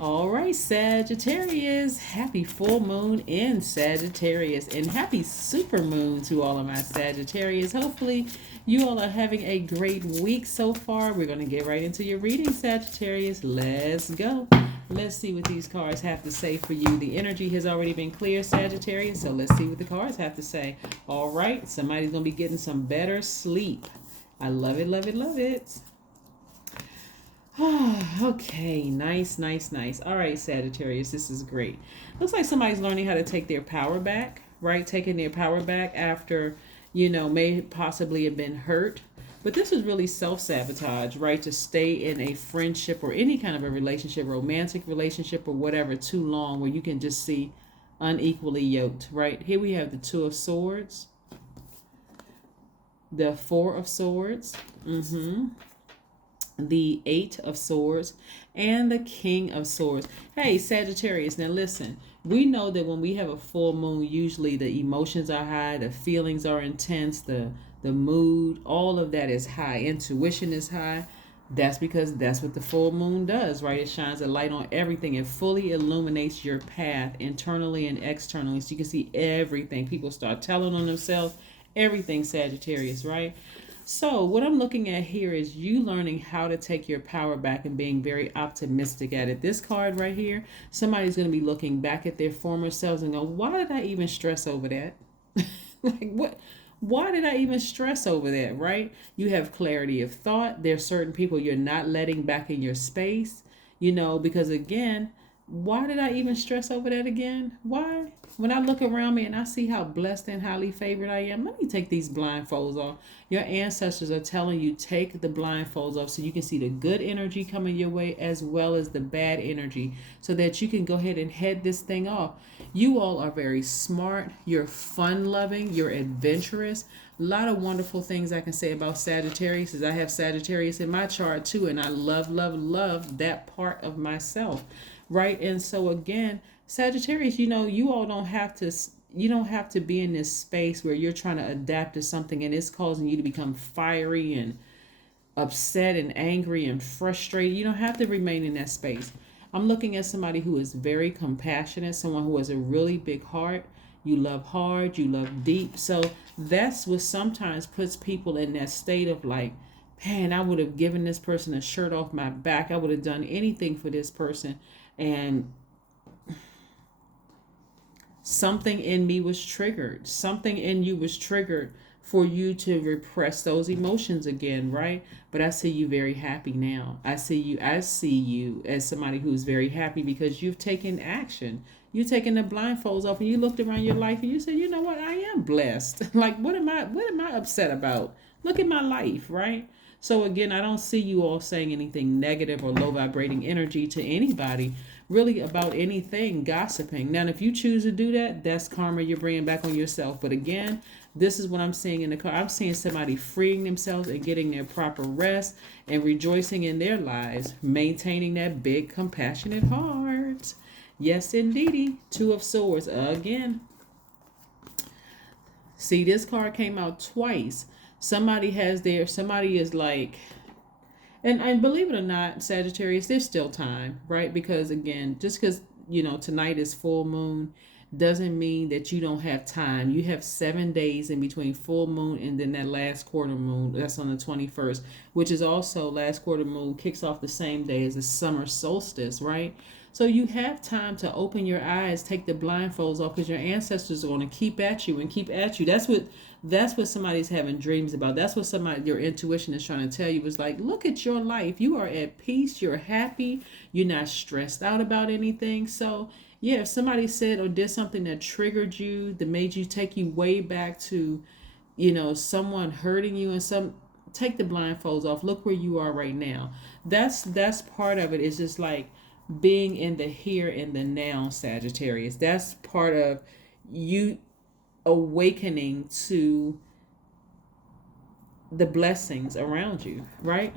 All right, Sagittarius. Happy full moon in Sagittarius and happy super moon to all of my Sagittarius. Hopefully, you all are having a great week so far. We're going to get right into your reading, Sagittarius. Let's go. Let's see what these cards have to say for you. The energy has already been clear, Sagittarius, so let's see what the cards have to say. All right, somebody's going to be getting some better sleep. I love it, love it, love it. Okay, nice, nice, nice. All right, Sagittarius, this is great. Looks like somebody's learning how to take their power back, right? Taking their power back after, may possibly have been hurt. But this is really self-sabotage, right? To stay in a friendship or any kind of a relationship, romantic relationship or whatever, too long where you can just see unequally yoked, right? Here we have the Two of Swords, the Four of Swords, the Eight of Swords, and the King of Swords. Hey, Sagittarius, now listen. We know that when we have a full moon, usually the emotions are high, the feelings are intense, the mood, all of that is high. Intuition is high. That's because that's what the full moon does, right? It shines a light on everything. It fully illuminates your path internally and externally, so you can see everything. People start telling on themselves, everything, Sagittarius, right? So what I'm looking at here is you learning how to take your power back and being very optimistic at it. This card right here, somebody's going to be looking back at their former selves and go, why did I even stress over that? Like what? Why did I even stress over that, right? You have clarity of thought. There's certain people you're not letting back in your space, because again, why did I even stress over that again? Why? When I look around me and I see how blessed and highly favored I am, let me take these blindfolds off. Your ancestors are telling you take the blindfolds off so you can see the good energy coming your way as well as the bad energy so that you can go ahead and head this thing off. You all are very smart. You're fun loving. You're adventurous. A lot of wonderful things I can say about Sagittarius is I have Sagittarius in my chart too, and I love, love, love that part of myself. Right. And so again, Sagittarius, you all don't have to be in this space where you're trying to adapt to something and it's causing you to become fiery and upset and angry and frustrated. You don't have to remain in that space. I'm looking at somebody who is very compassionate, someone who has a really big heart. You love hard, you love deep. So that's what sometimes puts people in that state of like, man, I would have given this person a shirt off my back. I would have done anything for this person. And something in me was triggered. Something in you was triggered for you to repress those emotions again, right? But I see you very happy now. I see you as somebody who's very happy because you've taken action. You've taken the blindfolds off and you looked around your life and you said, you know what, I am blessed. Like what am I upset about? Look at my life, right? So again, I don't see you all saying anything negative or low vibrating energy to anybody really about anything, gossiping. Now, if you choose to do that, that's karma you're bringing back on yourself. But again, this is what I'm seeing in the card. I'm seeing somebody freeing themselves and getting their proper rest and rejoicing in their lives, maintaining that big, compassionate heart. Yes, indeedy. Two of Swords again. See, this card came out twice. Somebody is like, and believe it or not, Sagittarius, there's still time, right? Because again, just because, tonight is full moon doesn't mean that you don't have time. You have 7 days in between full moon and then that last quarter moon. That's on the 21st, which is also last quarter moon kicks off the same day as the summer solstice, right? So you have time to open your eyes, take the blindfolds off because your ancestors are going to keep at you and keep at you. That's what somebody's having dreams about. That's what your intuition is trying to tell you. Is like, look at your life. You are at peace. You're happy. You're not stressed out about anything. So yeah, if somebody said or did something that triggered you, that made you take you way back to, someone hurting you and take the blindfolds off. Look where you are right now. That's part of it. It's just like being in the here and the now, Sagittarius. That's part of you awakening to the blessings around you, right?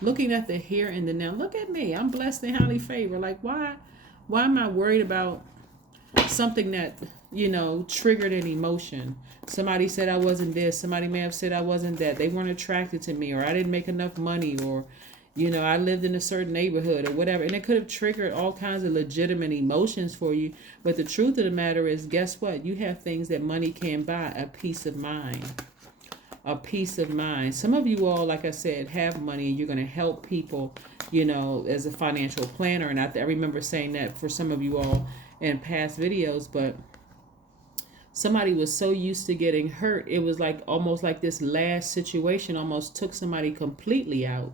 Looking at the here and the now. Look at me. I'm blessed and highly favored. Like, why am I worried about something that, triggered an emotion? Somebody said I wasn't this. Somebody may have said I wasn't that. They weren't attracted to me, or I didn't make enough money, or I lived in a certain neighborhood or whatever. And it could have triggered all kinds of legitimate emotions for you. But the truth of the matter is, guess what? You have things that money can't buy: a peace of mind. A peace of mind. Some of you all, like I said, have money and you're going to help people, as a financial planner. And I remember saying that for some of you all in past videos, but somebody was so used to getting hurt. It was like almost like this last situation almost took somebody completely out,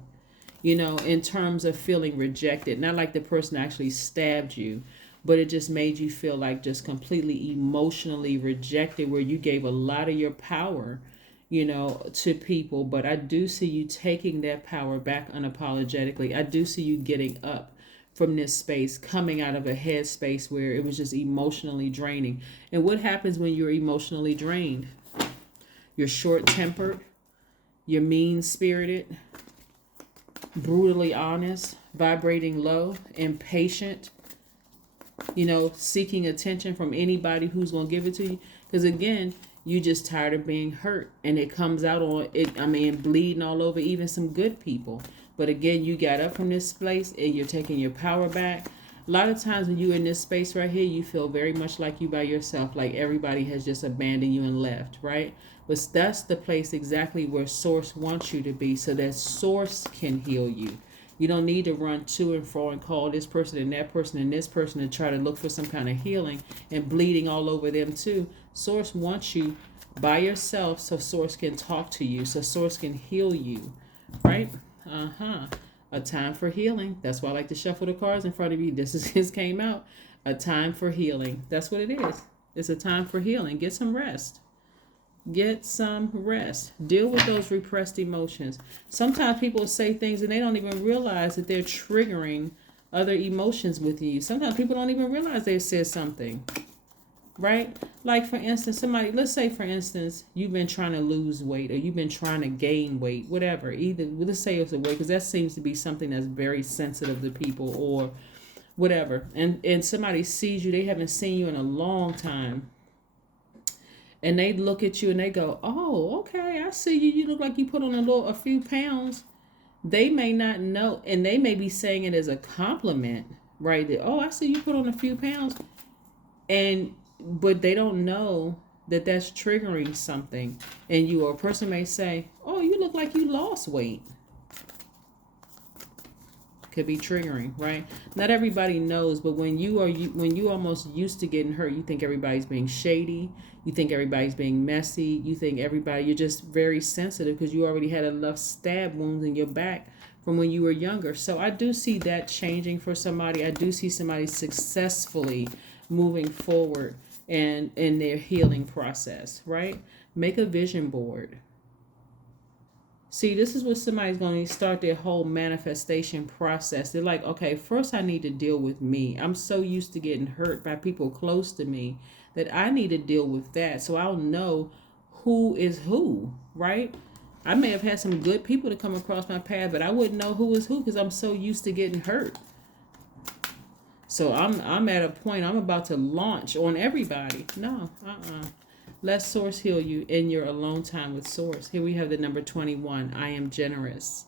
in terms of feeling rejected. Not like the person actually stabbed you, but it just made you feel like just completely emotionally rejected, where you gave a lot of your power, to people. But I do see you taking that power back unapologetically. I do see you getting up from this space, coming out of a head space where it was just emotionally draining. And what happens when you're emotionally drained? You're short-tempered, you're mean-spirited, brutally honest, vibrating low, impatient, seeking attention from anybody who's going to give it to you. Because again, you just tired of being hurt, and it comes out on it. Bleeding all over even some good people. But again, you got up from this place and you're taking your power back. A lot of times when you're in this space right here, you feel very much like you by yourself, like everybody has just abandoned you and left, right? But that's the place exactly where Source wants you to be, so that Source can heal you. You don't need to run to and fro and call this person and that person and this person and try to look for some kind of healing and bleeding all over them too. Source wants you by yourself so Source can talk to you, so Source can heal you, right? A time for healing. That's why I like to shuffle the cards in front of you. This came out. A time for healing. That's what it is. It's a time for healing. Get some rest. Get some rest. Deal with those repressed emotions. Sometimes people say things and they don't even realize that they're triggering other emotions with you. Sometimes people don't even realize they said something. Right? Like, for instance, let's say, for instance, you've been trying to lose weight or you've been trying to gain weight, whatever. Either, let's say it's a weight, because that seems to be something that's very sensitive to people or whatever. And somebody sees you, they haven't seen you in a long time. And they look at you and they go, oh, okay, I see you. You look like you put on a few pounds. They may not know, and they may be saying it as a compliment, right? That, oh, I see you put on a few pounds. But they don't know that that's triggering something. And you, or a person may say, oh, you look like you lost weight. Could be triggering, right? Not everybody knows, but when you almost used to getting hurt, you think everybody's being shady. You think everybody's being messy. You think you're just very sensitive because you already had enough stab wounds in your back from when you were younger. So I do see that changing for somebody. I do see somebody successfully moving forward and in their healing process, right? Make a vision board. See, this is what somebody's going to start their whole manifestation process. They're like, okay, first I need to deal with me. I'm so used to getting hurt by people close to me that I need to deal with that, so I'll know who is who, right? I may have had some good people to come across my path, but I wouldn't know who is who because I'm so used to getting hurt. So I'm at a point, I'm about to launch on everybody. No, Let Source heal you in your alone time with Source. Here we have the number 21. I am generous.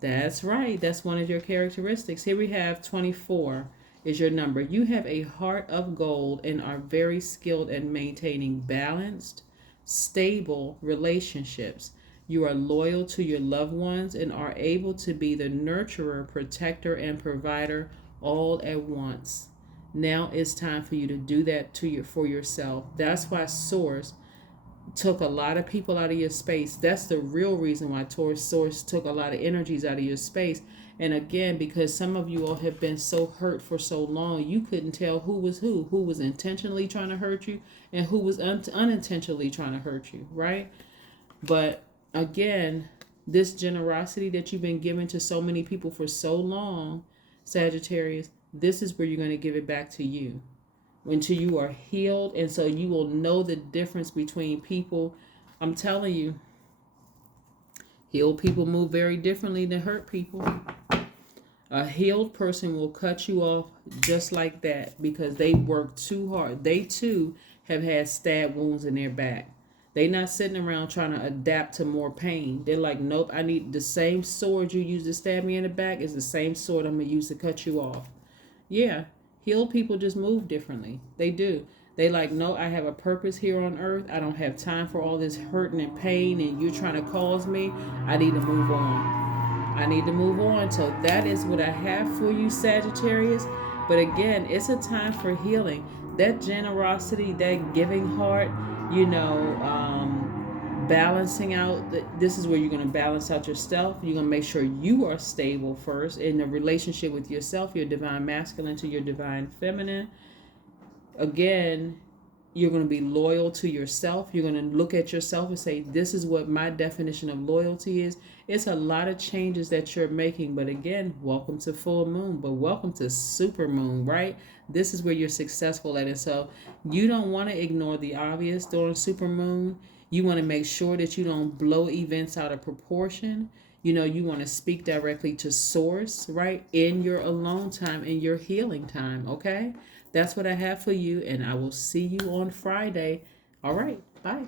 That's right. That's one of your characteristics. Here we have 24 is your number. You have a heart of gold and are very skilled at maintaining balanced, stable relationships. You are loyal to your loved ones and are able to be the nurturer, protector, and provider all at once. Now it's time for you to do that for yourself. That's why Source took a lot of people out of your space. That's the real reason why Source took a lot of energies out of your space. And again, because some of you all have been so hurt for so long, you couldn't tell who was intentionally trying to hurt you and who was unintentionally trying to hurt you, right? But again, this generosity that you've been giving to so many people for so long, Sagittarius, this is where you're going to give it back to you until you are healed. And so you will know the difference between people. I'm telling you, healed people move very differently than hurt people. A healed person will cut you off just like that because they work too hard. They too have had stab wounds in their back. They not sitting around trying to adapt to more pain. They're like, nope, I need the same sword you used to stab me in the back is the same sword I'm gonna use to cut you off. Yeah, healed people just move differently. They do. They like, no, I have a purpose here on earth. I don't have time for all this hurting and pain and you're trying to cause me. I need to move on. I need to move on. So that is what I have for you, Sagittarius. But again, it's a time for healing. That generosity, that giving heart, balancing out. This is where you're going to balance out yourself. You're going to make sure you are stable first in a relationship with yourself, your divine masculine to your divine feminine. Again, you're going to be loyal to yourself. You're going to look at yourself and say, this is what my definition of loyalty is. It's a lot of changes that you're making. But again, welcome to full moon, but welcome to supermoon, right? This is where you're successful at it. So you don't want to ignore the obvious during supermoon. You want to make sure that you don't blow events out of proportion. You want to speak directly to source, right? In your alone time, in your healing time, okay? That's what I have for you, and I will see you on Friday. All right, bye.